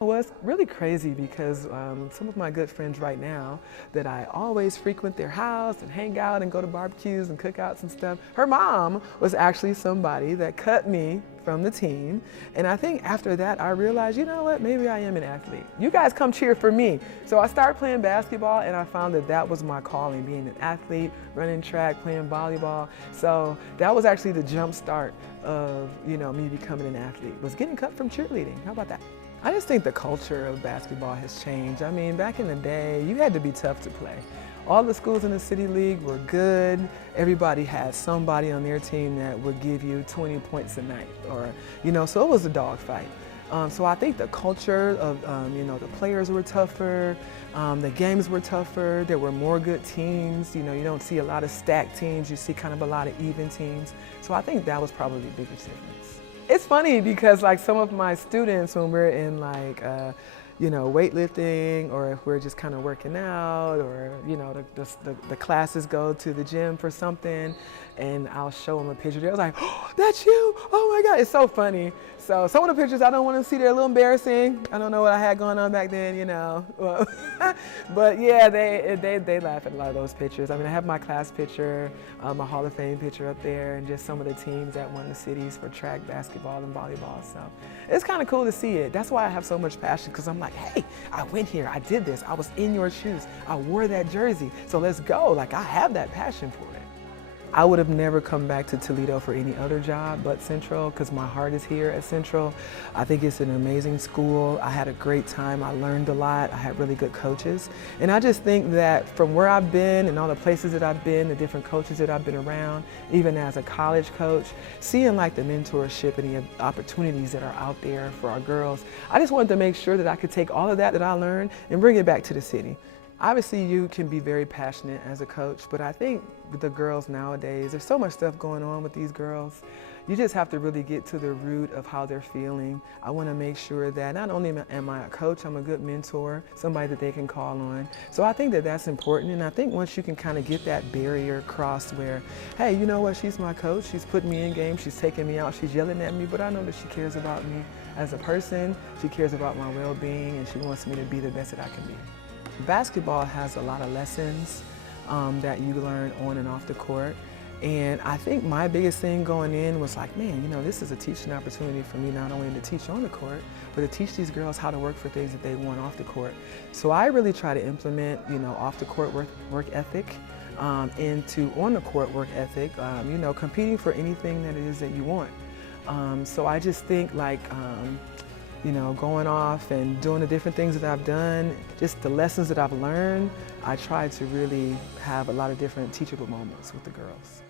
Well, it's really crazy because some of my good friends right now that I always frequent their house and hang out and go to barbecues and cookouts and stuff, her mom was actually somebody that cut me from the team. And I think after that, I realized, you know what, maybe I am an athlete. You guys come cheer for me. So I started playing basketball and I found that that was my calling, being an athlete, running track, playing volleyball. So that was actually the jump start of, me becoming an athlete, was getting cut from cheerleading. How about that? I just think the culture of basketball has changed. I mean, back in the day, you had to be tough to play. All the schools in the City League were good. Everybody had somebody on their team that would give you 20 points a night, or, so it was a dogfight. So I think the culture of, the players were tougher, the games were tougher, there were more good teams. You don't see a lot of stacked teams, you see kind of a lot of even teams. So I think that was probably the biggest difference. It's funny because like some of my students, when we're in like, weightlifting, or if we're just kind of working out, or, the classes go to the gym for something, and I'll show them a picture. They're like, oh, that's you? Oh my God, it's so funny. So some of the pictures I don't want to see, they're a little embarrassing. I don't know what I had going on back then, But yeah, they laugh at a lot of those pictures. I mean, I have my class picture, my Hall of Fame picture up there, and just some of the teams that won the cities for track, basketball, and volleyball. So it's kind of cool to see it. That's why I have so much passion, because I'm like, hey, I went here, I did this, I was in your shoes, I wore that jersey, so let's go. Like, I have that passion for it. I would have never come back to Toledo for any other job but Central, because my heart is here at Central. I think it's an amazing school. I had a great time. I learned a lot. I had really good coaches. And I just think that from where I've been and all the places that I've been, the different coaches that I've been around, even as a college coach, seeing like the mentorship and the opportunities that are out there for our girls, I just wanted to make sure that I could take all of that I learned and bring it back to the city. Obviously, you can be very passionate as a coach, but I think with the girls nowadays, there's so much stuff going on with these girls. You just have to really get to the root of how they're feeling. I want to make sure that not only am I a coach, I'm a good mentor, somebody that they can call on. So I think that that's important, and I think once you can kind of get that barrier crossed where, hey, you know what, she's my coach, she's putting me in games, she's taking me out, she's yelling at me, but I know that she cares about me as a person, she cares about my well-being, and she wants me to be the best that I can be. Basketball has a lot of lessons that you learn on and off the court. And I think my biggest thing going in was like, man, this is a teaching opportunity for me, not only to teach on the court, but to teach these girls how to work for things that they want off the court. So I really try to implement, off the court work ethic into on the court work ethic, competing for anything that it is that you want. So I just think like, going off and doing the different things that I've done, just the lessons that I've learned, I try to really have a lot of different teachable moments with the girls.